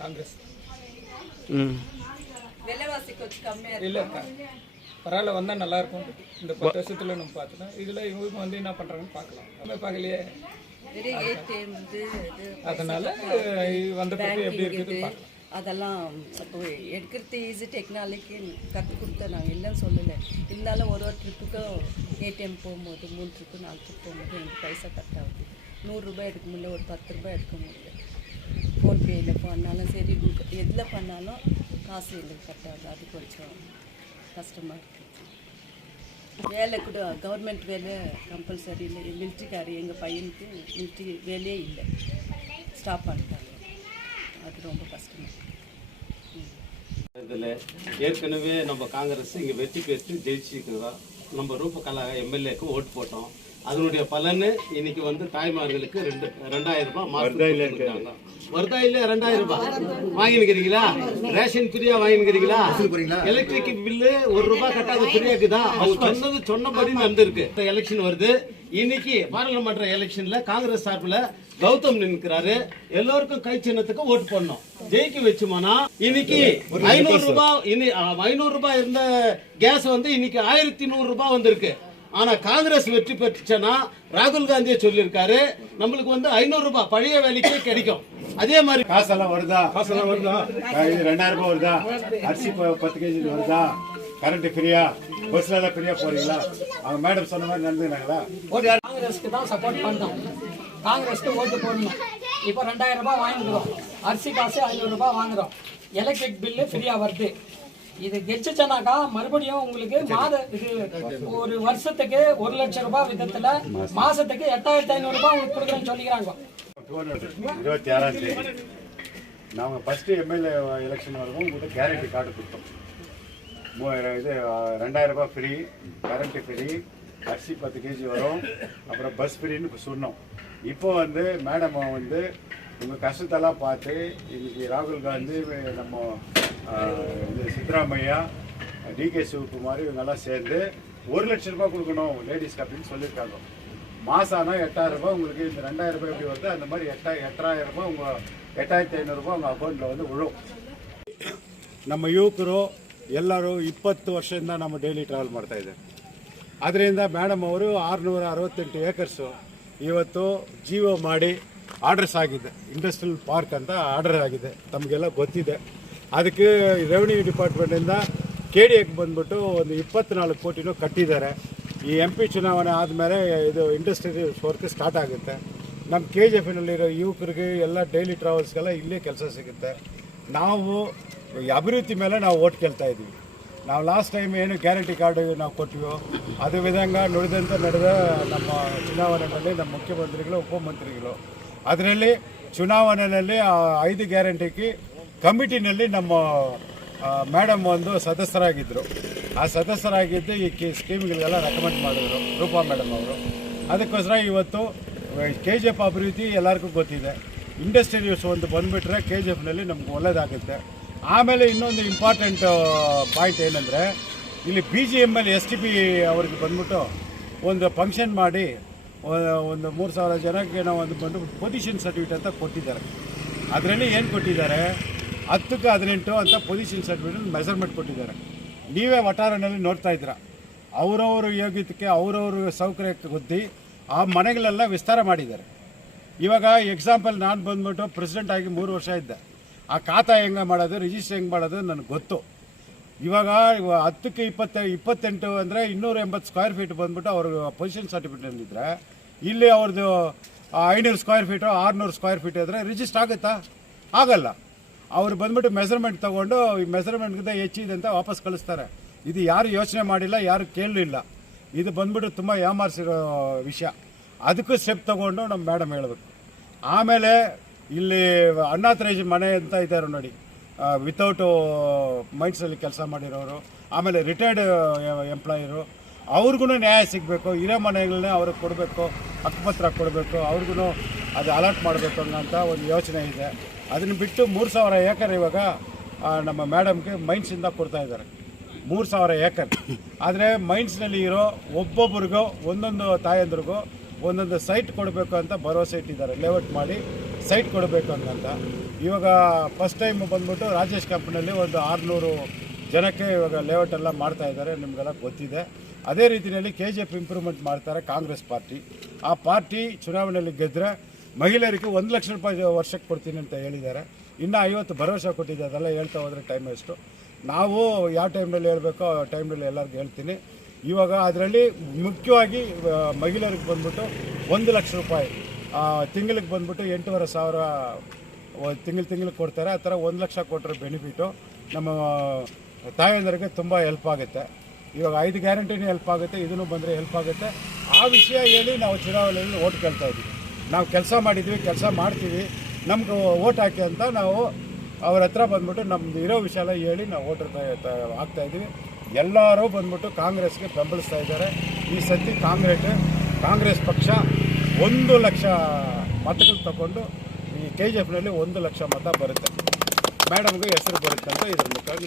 ಕಾಂಗ್ರೆಸ್ விலைவாசிக்கு வச்சு கம்மியா இல்லைக்கா பரவாயில்ல வந்தால் நல்லா இருக்கும். இந்த பத்து வருஷத்துல நம்ம பார்த்தோம்னா இதில் இவங்க வந்து என்ன பண்ணுறாங்கன்னு பார்க்கலாம். நம்ம பார்க்கலையே. அதனால இது வந்த பிறகு எப்படி இருக்குது அதெல்லாம் இப்போ எடுக்கிறது ஈஸி டெக்னாலஜி கற்றுக் கொடுத்தேன் நாங்கள் இல்லைன்னு சொல்லலை. இருந்தாலும் ஒரு ஒரு ட்ரிப்புக்கும் ஏடிஎம் போகும்போது மூணு ட்ரிப்பு நாலு ட்ரிப் போகும்போது எனக்கு பைசா கட் ஆகுது. நூறுரூபா எடுக்க முடியல ஒரு பத்து ரூபாய் எடுக்க முடியல. ஃபோன்பேயில் பண்ணாலும் சரி எதில் பண்ணாலும் காசு எங்களுக்கு கட்டாது அது கொஞ்சம் கஷ்டமாக இருக்குது வேலை கூட கவர்மெண்ட் வேலை கம்பல்சரி இல்லை. மிலிட்ரிக்காரி எங்கள் பையனுக்கு மிலிட்ரி வேலையே இல்லை. ஸ்டாப் பண்ணிட்டாங்க. அது ரொம்ப கஷ்டமாக இதில் ஏற்கனவே நம்ம காங்கிரஸ் இங்கே வெற்றி பெற்று ஜெயிச்சிருக்கிறதா நம்ம ரூபகலா எம்எல்ஏக்கு ஓட்டு போட்டோம். அதனுடைய பலன் இன்னைக்கு வந்து தாய்மார்களுக்கு ரெண்டு ரெண்டாயிரம் ரூபாய் கொடுக்குறாங்க. வருதா இல்லையா? ரெண்டாயிரம் ரூபாய். வாங்கினுக்கிறீங்களா? ரேஷன் ஃப்ரீயா வாங்கினுக்கிறீங்களா? எலக்ட்ரிக் பில்லு ஒரு ரூபாய் கட்டாத ஃப்ரீயாக்குதா அவங்க சொன்னது சொன்னபடி நடந்திருக்கு. எலெக்ஷன் வருது. இன்னைக்கு பாராளுமன்ற எலெக்ஷன்ல காங்கிரஸ் சார்பில் கௌதம் நிற்கிறாரு எல்லோருக்கும் கை சின்னத்துக்கு ஓட்டு போடணும். ஜெயிக்க வச்சுமானா? இன்னைக்கு ஐநூறு ரூபாய் இனி ஐநூறு ரூபாய் இருந்த கேஸ் வந்து இன்னைக்கு ஆயிரத்தி நூறு ரூபாய் வந்திருக்கு. ஆனா காங்கிரஸ் வெற்றி பெற்றுச்சுன்னா ராகுல் காந்தியே சொல்லியிருக்காரு நம்மளுக்கு வந்து ஐநூறு ரூபாய் பழைய வேலைக்கே கிடைக்கும். அதே மாதிரி காசெல்லாம் வருதா? காசெல்லாம் வருதா? இது ரெண்டாயிரம் ரூபாய் வருதா? அரிசி பத்து கேஜி வருதா? கரண்ட் ஃப்ரீயா பஸ்ல எல்லாம் ஃப்ரீயா போறீங்களா? அவங்க மேடம் சொன்ன மாதிரி நடந்துக்கிறாங்களா? காங்கிரஸ்க்கு தான் சப்போர்ட் பண்ணோம். காங்கிரஸ்க்கு ஓட்டு போடணும். இப்போ ரெண்டாயிரம் ரூபாய் வாங்கிக்கிறோம். அரிசி காசு ஐநூறு ரூபாய் வாங்குறோம். எலக்ட்ரிக் பில்லு ஃப்ரீயா வருது. இது கெச்சுச்சனாக்கா மறுபடியும் உங்களுக்கு மாத இது ஒரு வருஷத்துக்கு ஒரு லட்சம் ரூபாய் விதத்துல மாசத்துக்கு எட்டாயிரத்தி ஐநூறு ரூபாய் உங்களுக்கு கொடுக்குறேன்னு சொல்லிக்கிறாங்க. இருபத்தி ஆறாம் தேதி நாங்கள் ஃபஸ்ட்டு எம்எல்ஏ எலெக்ஷன் வருவோம் உங்கள்கிட்ட கேரண்டி கார்டு கொடுத்தோம். மூ- இது ரெண்டாயிரம் ரூபாய் ஃப்ரீ கரண்ட் ஃப்ரீ அரிசி பத்து கேஜி வரும். அப்புறம் பஸ் ஃப்ரீன்னு சொன்னோம். இப்போ வந்து மேடம் வந்து உங்கள் கஷ்டத்தெல்லாம் பார்த்து இன்னைக்கு ராகுல் காந்தி நம்ம இது சித்தராமையா டி கே சிவகுமார் இவங்கெல்லாம் சேர்ந்து ஒரு லட்ச ரூபாய் கொடுக்கணும் லேடிஸ்க்கு அப்படின்னு சொல்லியிருக்காங்க மாசானா எட்டாயிரம் ரூபாய் உங்களுக்கு இந்த ரெண்டாயிரம் ரூபாய் எப்படி வருது அந்த மாதிரி எட்டா எட்டாயிரம் ரூபாய் உங்கள் எட்டாயிரத்தி ஐநூறுரூபா ಐನೂರು ಅವ್ನ ಅಕೌಂಟಿல் ಒಂದು ಉಳುವು ನಮ್ಮ ಯುವಕರು ಎಲ್ಲರೂ ಇಪ್ಪತ್ತು ವರ್ಷದಿಂದ ನಮ್ಮ ಡೈಲಿ ಟ್ರಾವೆಲ್ ಮಾಡ್ತಾಯಿದ್ದಾರೆ ಅದರಿಂದ ಮೇಡಮ್ ಅವರು ಆರುನೂರ ಅರವತ್ತೆಂಟು ಏಕರ್ಸು ಇವತ್ತು ಜೀವ ಮಾಡಿ ಆರ್ಡರ್ಸ್ ಆಗಿದೆ ಇಂಡಸ್ಟ್ರಿಯಲ್ ಪಾರ್ಕ್ ಅಂತ ಆರ್ಡರ್ ಆಗಿದೆ ತಮಗೆಲ್ಲ ಗೊತ್ತಿದೆ ಅದಕ್ಕೆ ರೆವಿನ್ಯೂ ಡಿಪಾರ್ಟ್ಮೆಂಟಿಂದ ಕೆ ಡಿ ಎಕ್ ಬಂದ್ಬಿಟ್ಟು ಒಂದು ಇಪ್ಪತ್ನಾಲ್ಕು ಕೋಟಿನೂ ಕಟ್ಟಿದ್ದಾರೆ. ಈ ಎಂ ಪಿ ಚುನಾವಣೆ ಆದಮೇಲೆ ಇದು ಇಂಡಸ್ಟ್ರಿ ವರ್ಕ್ ಸ್ಟಾರ್ಟ್ ಆಗುತ್ತೆ. ನಮ್ಮ ಕೆ ಜಿ ಎಫ್ನಲ್ಲಿರೋ ಯುವಕರಿಗೆ ಎಲ್ಲ ಡೈಲಿ ಟ್ರಾವೆಲ್ಸ್ಗೆಲ್ಲ ಇಲ್ಲೇ ಕೆಲಸ ಸಿಗುತ್ತೆ. ನಾವು ಅಭಿವೃದ್ಧಿ ಮೇಲೆ ನಾವು ಓಟ್ ಕೇಳ್ತಾ ಇದ್ದೀವಿ. ನಾವು ಲಾಸ್ಟ್ ಟೈಮ್ ಏನು ಗ್ಯಾರಂಟಿ ಕಾರ್ಡ್ ನಾವು ಕೊಟ್ಟಿವೋ ಅದೇ ವಿಧಂಗ ನುಡಿದಂತೆ ನಡೆದ ನಮ್ಮ ಚುನಾವಣೆಗಳಲ್ಲಿ ನಮ್ಮ ಮುಖ್ಯಮಂತ್ರಿಗಳು, ಉಪಮಂತ್ರಿಗಳು. ಅದರಲ್ಲಿ ಚುನಾವಣೆಯಲ್ಲಿ ಐದು ಗ್ಯಾರಂಟಿಗೆ ಕಮಿಟಿನಲ್ಲಿ ನಮ್ಮ ಮೇಡಮ್ ಒಂದು ಸದಸ್ಯರಾಗಿದ್ದರು ಆ ಸದಸ್ಯರಾಗಿದ್ದು ಈ ಕಿ, ಸ್ಕೀಮ್ಗಳಿಗೆಲ್ಲ ರೆಕಮೆಂಡ್ ಮಾಡಿದ್ರು, ರೂಪಾ ಮೇಡಮ್ ಅವರು. ಅದಕ್ಕೋಸ್ಕರ ಇವತ್ತು ಕೆ ಜಿ ಎಫ್ ಅಭಿವೃದ್ಧಿ ಎಲ್ಲರಿಗೂ ಗೊತ್ತಿದೆ. ಇಂಡಸ್ಟ್ರಿಯಲ್ಸ್ ಒಂದು ಬಂದುಬಿಟ್ರೆ ಕೆ ಜಿ ಎಫ್ನಲ್ಲಿ ನಮ್ಗೆ ಒಳ್ಳೇದಾಗುತ್ತೆ. ಆಮೇಲೆ ಇನ್ನೊಂದು ಇಂಪಾರ್ಟೆಂಟ್ ಪಾಯಿಂಟ್ ಏನಂದರೆ, ಇಲ್ಲಿ B G M L S T P ಅವ್ರಿಗೆ ಬಂದ್ಬಿಟ್ಟು ಒಂದು ಫಂಕ್ಷನ್ ಮಾಡಿ ಒಂದು ಮೂರು ಸಾವಿರ ಜನಕ್ಕೆ ನಾವು ಒಂದು ಬಂದು ಪೊಸಿಷನ್ ಸರ್ಟಿಫಿಕೇಟ್ ಅಂತ ಕೊಟ್ಟಿದ್ದಾರೆ. ಅದರಲ್ಲಿ ಏನು ಕೊಟ್ಟಿದ್ದಾರೆ? ಹತ್ತಕ್ಕೆ ಹದಿನೆಂಟು ಅಂತ ಪೊಸಿಷನ್ ಸರ್ಟಿಫಿಕೇಟ್ ಮೆಸರ್ಮೆಂಟ್ ಕೊಟ್ಟಿದ್ದಾರೆ ನೀವೇ ವಟಾರನಲ್ಲಿ ನೋಡ್ತಾ ಇದ್ದೀರಾ. ಅವರವರು ಯೋಗ್ಯತೆಗೆ, ಅವರವರು ಸೌಕರ್ಯಕ್ಕೆ ಗೊತ್ತಿ ಆ ಮನೆಗಳೆಲ್ಲ ವಿಸ್ತಾರ ಮಾಡಿದ್ದಾರೆ. ಇವಾಗ ಎಕ್ಸಾಂಪಲ್ ನಾನು ಬಂದ್ಬಿಟ್ಟು ಪ್ರೆಸಿಡೆಂಟ್ ಆಗಿ ಮೂರು ವರ್ಷ ಇದ್ದೆ. ಆ ಖಾತಾ ಹೆಂಗೆ ಮಾಡೋದು ರಿಜಿಸ್ಟರ್ ಹೆಂಗೆ ಮಾಡೋದು ನನಗೆ ಗೊತ್ತು. ಇವಾಗ ಇವ- ಹತ್ತಕ್ಕೆ ಇಪ್ಪತ್ತ, ಇಪ್ಪತ್ತೆಂಟು ಅಂದರೆ ಇನ್ನೂರ ಎಂಬತ್ತು ಸ್ಕ್ವೇರ್ ಫೀಟ್ ಬಂದ್ಬಿಟ್ಟು ಅವ್ರ ಪೊಸಿಷನ್ ಸರ್ಟಿಫಿಕೇಟ್ ಇದ್ದರೆ ಇಲ್ಲಿ ಅವ್ರದ್ದು ಐನೂರು ಸ್ಕ್ವೇರ್ ಫೀಟು ಆರುನೂರು ಸ್ಕ್ವೇರ್ ಫೀಟ್ ಇದ್ದರೆ ರಿಜಿಸ್ಟರ್ ಆಗುತ್ತಾ? ಆಗಲ್ಲ. ಅವ್ರು ಬಂದ್ಬಿಟ್ಟು ಮೆಸರ್ಮೆಂಟ್ ತೊಗೊಂಡು ಈ ಮೆಸರ್ಮೆಂಟ್ಗಿಂತ ಹೆಚ್ಚಿದೆ ಅಂತ ವಾಪಸ್ ಕಳಿಸ್ತಾರೆ. ಇದು ಯಾರು ಯೋಚನೆ ಮಾಡಿಲ್ಲ, ಯಾರು ಕೇಳಲಿಲ್ಲ. ಇದು ಬಂದ್ಬಿಟ್ಟು ತುಂಬ ಯಾಮಾರಿಸಿರೋ ವಿಷಯ. ಅದಕ್ಕೂ ಸ್ಟೆಪ್ ತಗೊಂಡು ನಮ್ಮ ಮೇಡಮ್ ಹೇಳಬೇಕು. ಆಮೇಲೆ ಇಲ್ಲಿ ಅಣ್ಣಾತ್ರೇಜ್ ಮನೆ ಅಂತ ಇದ್ದಾರೆ ನೋಡಿ. ವಿತೌಟು ಮೈಂಡ್ಸಲ್ಲಿ ಕೆಲಸ ಮಾಡಿರೋರು, ಆಮೇಲೆ ರಿಟೈರ್ಡ್ ಎಂಪ್ಲಾಯರು ಅವ್ರಿಗೂ ನ್ಯಾಯ ಸಿಗಬೇಕು. ಇರೋ ಮನೆಗಳನ್ನೇ ಅವ್ರಿಗೆ ಕೊಡಬೇಕು ಹಕ್ಕುಪತ್ರ ಕೊಡಬೇಕು. ಅವ್ರಿಗೂ ಅದು ಅಲರ್ಟ್ ಮಾಡಬೇಕು ಅನ್ನೋಂಥ ಒಂದು ಯೋಚನೆ ಇದೆ. ಅದನ್ನು ಬಿಟ್ಟು ಮೂರು ಸಾವಿರ ಏಕರ್ ಇವಾಗ ನಮ್ಮ ಮೇಡಮ್ಗೆ ಮೈನ್ಸಿಂದ ಕೊಡ್ತಾ ಇದ್ದಾರೆ. ಮೂರು ಸಾವಿರ ಏಕರ್ ಆದರೆ ಮೈನ್ಸ್ನಲ್ಲಿ ಇರೋ ಒಬ್ಬೊಬ್ರಿಗೂ, ಒಂದೊಂದು ತಾಯಂದ್ರಿಗೂ ಒಂದೊಂದು ಸೈಟ್ ಕೊಡಬೇಕು ಅಂತ ಭರವಸೆ ಇಟ್ಟಿದ್ದಾರೆ. ಲೇಔಟ್ ಮಾಡಿ ಸೈಟ್ ಕೊಡಬೇಕು ಅಂತ ಇವಾಗ ಫಸ್ಟ್ ಟೈಮ್ ಬಂದ್ಬಿಟ್ಟು ರಾಜೇಶ್ ಕಂಪ್ನಿಯಲ್ಲಿ ಒಂದು ಆರುನೂರು ಜನಕ್ಕೆ ಇವಾಗ ಲೇಔಟ್ ಎಲ್ಲ ಮಾಡ್ತಾ ಇದ್ದಾರೆ. ನಿಮಗೆಲ್ಲ ಗೊತ್ತಿದೆ. ಅದೇ ರೀತಿಯಲ್ಲಿ ಕೆ ಜಿ ಎಫ್ ಇಂಪ್ರೂವ್ಮೆಂಟ್ ಮಾಡ್ತಾರೆ ಕಾಂಗ್ರೆಸ್ ಪಾರ್ಟಿ. ಆ ಪಾರ್ಟಿ ಚುನಾವಣೆಯಲ್ಲಿ ಗೆದ್ದರೆ ಮಹಿಳೆಯರಿಗೆ ಒಂದು ಲಕ್ಷ ರೂಪಾಯಿ ವರ್ಷಕ್ಕೆ ಕೊಡ್ತೀನಿ ಅಂತ ಹೇಳಿದ್ದಾರೆ. ಇನ್ನು ಐವತ್ತು ಭರವಸೆ ಕೊಟ್ಟಿದ್ದೆ ಅದೆಲ್ಲ ಹೇಳ್ತಾ ಹೋದರೆ ಟೈಮ್ ಎಷ್ಟು ನಾವು ಯಾವ ಟೈಮ್ನಲ್ಲಿ ಹೇಳಬೇಕೋ ಆ ಟೈಮ್ನಲ್ಲಿ ಎಲ್ಲರಿಗೂ ಹೇಳ್ತೀನಿ. ಇವಾಗ ಅದರಲ್ಲಿ ಮುಖ್ಯವಾಗಿ ಮಹಿಳೆಯರಿಗೆ ಬಂದ್ಬಿಟ್ಟು ಒಂದು ಲಕ್ಷ ರೂಪಾಯಿ ತಿಂಗಳಿಗೆ ಬಂದ್ಬಿಟ್ಟು ಎಂಟೂವರೆ ಸಾವಿರ ತಿಂಗಳು ತಿಂಗಳಿಗೆ ಕೊಡ್ತಾರೆ. ಆ ಥರ ಒಂದು ಲಕ್ಷ ಕೊಟ್ಟರೆ ಬೆನಿಫಿಟು. ನಮ್ಮ ತಾಯಂದರಿಗೆ ತುಂಬ ಹೆಲ್ಪ್ ಆಗುತ್ತೆ. ಇವಾಗ ಐದು ಗ್ಯಾರಂಟಿನೂ ಹೆಲ್ಪ್ ಆಗುತ್ತೆ, ಇದನ್ನು ಬಂದರೆ ಹೆಲ್ಪ್ ಆಗುತ್ತೆ. ಆ ವಿಷಯ ಹೇಳಿ ನಾವು ಚುನಾವಣೆಯಲ್ಲಿ ಓಟ್ ಕೇಳ್ತಾ ಇದ್ವಿ ನಾವು ಕೆಲಸ ಮಾಡಿದ್ವಿ, ಕೆಲಸ ಮಾಡ್ತೀವಿ. ನಮ್ಗೆ ಓಟ್ ಹಾಕಿ ಅಂತ ನಾವು ಅವ್ರ ಹತ್ರ ಬಂದ್ಬಿಟ್ಟು ನಮ್ದು ಇರೋ ವಿಷಯ ಎಲ್ಲ ಹೇಳಿ ನಾವು ಓಟ್ ಹಾಕ್ತಾ ಇದ್ದೀವಿ. ಎಲ್ಲರೂ ಬಂದ್ಬಿಟ್ಟು ಕಾಂಗ್ರೆಸ್ಗೆ ಬೆಂಬಲಿಸ್ತಾ ಇದ್ದಾರೆ. ಈ ಸತಿ ಕಾಂಗ್ರೆಸ್ ಕಾಂಗ್ರೆಸ್ ಪಕ್ಷ ಒಂದು ಲಕ್ಷ ಮತಗಳು ತಗೊಂಡು ಈ ಕೆ ಜಿ ಎಫ್ನಲ್ಲಿ ಒಂದು ಲಕ್ಷ ಮತ ಬರುತ್ತೆ. ಮೇಡಮ್ಗೆ ಹೆಸರು ಬರುತ್ತೆ ಅಂತ ಇದ್ರ ಮುಖಾಗಿ